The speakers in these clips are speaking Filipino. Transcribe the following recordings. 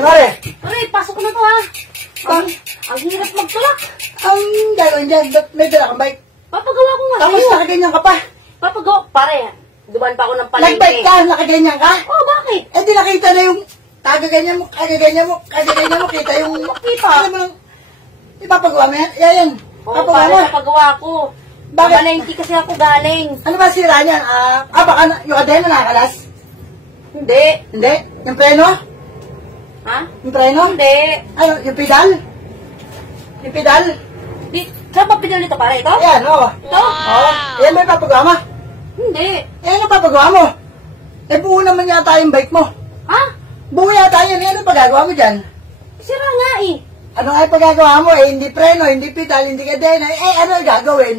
Mare. Pare, pasok ko na to ha. Ang hirap magtulak. Ang gagawin dyan, may dala kang bike. Papagawa ko nga Tapos sa'yo. nakaganyan ka pa. Papagawa, pare. Duman pa ako ng palengke. Nag-bike ka, nakaganyan ka. Oh, bakit? Eh di nakita na yung kagaganyan mo, kita yung... Kita? Ano mo lang, ipapagawa mo yan? Yan. Oo, Papagawa pare, mo. papagawa ko. Bakit? Palengke kasi ako galing. Ano ba sira niyan? Baka yung kadena nakakalas? Hindi. Hindi? Yung preno? Ha? Yung preno? Hindi. Ano, yung pedal? Yung pedal? Saan ba pinili ito, pare? Ito? Yan, oo. Ito? Oo. Yan ba yung papagawa mo? Hindi. Yan ang papagawa mo. Eh buo naman yata yung bike mo. Ha? Buo yata yan. Yan ang pagagawa mo dyan. Sira nga eh. Ano nga yung pagagawa mo? Eh, hindi preno, hindi pedal, hindi kadena. Eh, ano yung gagawin?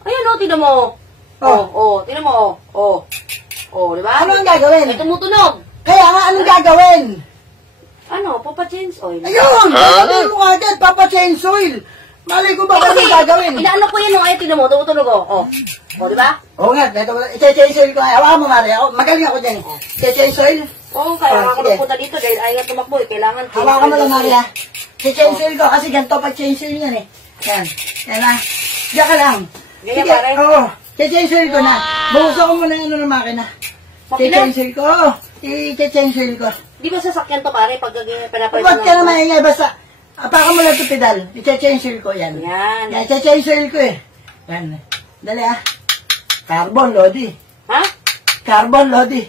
Ayun o, tinan mo. Tinan mo, di ba? Ano ang gagawin? May tumutunog. Kaya nga, anong gagawin? Ano, papa-change oil. Ayun! Ano mo agad, Papa Chains Oil? Malay ko ba anong gagawin? Inaano ko yan o, ayun, tinan mo, tumutunog o. Di ba? Oo nga, i-change oil ko. Hawakan mo, Mari. Magaling ako dyan. I-change oil? Oo, kaya ako sige. nagpunta dito dahil ayaw nga tumakbo eh. Kailangan change Hawakan mo oil lang, daw Mari, eh. ha? I-change oil ko kasi ganito pag change oil yan eh. Yan. Yan na. Diyan ka lang. Ganyan, Sige, pare? oo. I-change oil ko na. Buhusan ko muna yung makina. Makina? I-change oil ko. I-change oil ko. Di ba sasakyan to pare pag pinapalit Huwag ka na maingay, basta apakan mo lang ito pedal. I-change oil ko, yan. Yan. Yan, i-change oil ko eh. Yan. Dali ah. Carbon, Lodi. Ha? Carbon, Lodi.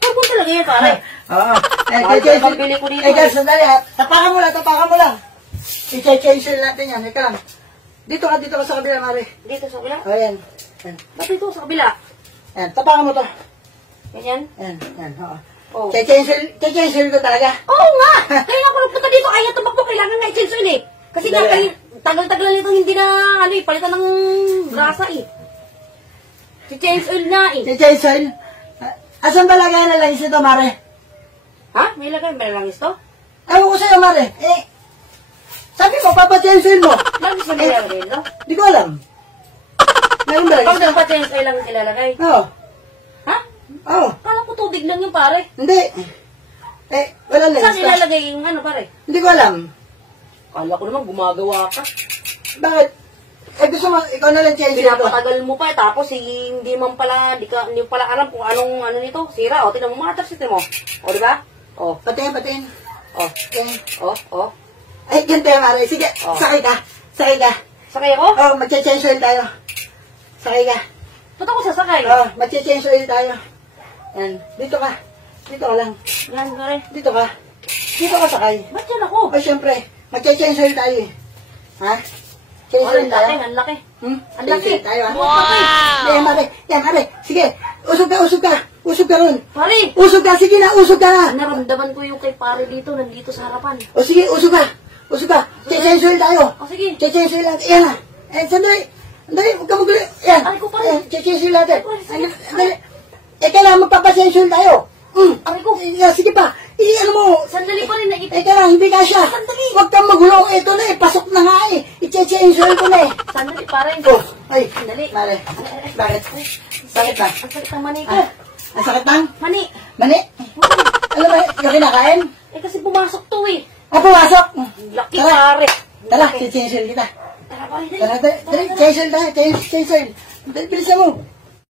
Carbon talaga yan pare. Oo. Eh, Mahal i-change pa yung pambili ko dito, Eh, guys, eh. sandali ah. Tapakan mo lang. I-change oil natin yan. Ika lang. Dito ka sa kabila, Mari. Dito sa kabila? O, yan. Yan. Ba't dito sa kabila? Yan. Tapakan mo to. Ganyan? Yan. Yan. Oo. Oh. I-change oil ko talaga. Oo nga! Kaya nga ako nagpunta dito, ayaw tumakbo, kailangan nga i-change oil eh. Kasi nga, tagal-tagal na nito hindi na, palitan ng grasa eh. I-change oil nga eh. I-change oil. Asan ba lagay na langis ito, Mare? Ha? May lagay, may langis to? Ewan ko sa'yo, Mare. Sabi mo, papachange oil mo. Langis na may lagay dito? Di ko alam. Meron ba Pag langis? nagpa-change oil lang ilalagay. Oo. Ha? Oo. Kala ko tubig lang yung pare. Hindi. Wala langis. Saan ilalagay yung pare? Hindi ko alam. Kala ko naman gumagawa ka. Bakit? Gusto mo, ikaw na lang change oil ko. Pinapatagal mo pa tapos hindi man pala, hindi mo pala alam kung anong nito, sira. O, tinan mo mga system mo. O, di ba? O, Patingin. o, Patingin. o. Ay, ganito yung Mare. Sige, Oh. sakay ka. Sakay ako? Oo, mag-change oil tayo. Sakay ka. Ba't ako sasakay? Oo, mag-change oil tayo. Yan. Dito ka lang. Yan, pare. Dito ka sakay. Ba't yan ako? O, syempre, mag-change oil tayo eh. Ha? Change Oh, oil ang tayo. laki, ang laki. Ang Change laki. oil tayo ha? Wow! Yan, Mare. Sige, usog ka ron. Pare! Usog ka, sige na, usog ka na. Naramdaman ko yung kay pare dito, nandito sa harapan. O sige, usog ka. Change oil tayo. O, sige. Change oil natin. Yan na. Sandali, huwag ka magulo. Yan. Aray ko, pare. Change oil natin. Pare, sige. Sandali. Kailangan magpapachange oil tayo. Aray ko. Sige pa. Ano mo? Sandali pa rin, naipit. Lang, hindi ka siya. Sandali. Huwag kang magulo. Ito na pasok na nga i-change oil ko na Sandali, pare. Ay, Sandali. Mare. Bakit? Sakit ba? Ang sakit ng mani ko. Ang sakit lang? Mani. Mani? Alam mo, yung kinakain? Kasi pumasok to eh. Pumasok. Laki, Tara. pare. Tara, change oil kita. Tara, pare. Tara, change oil tayo. Change oil. Bilisan mo.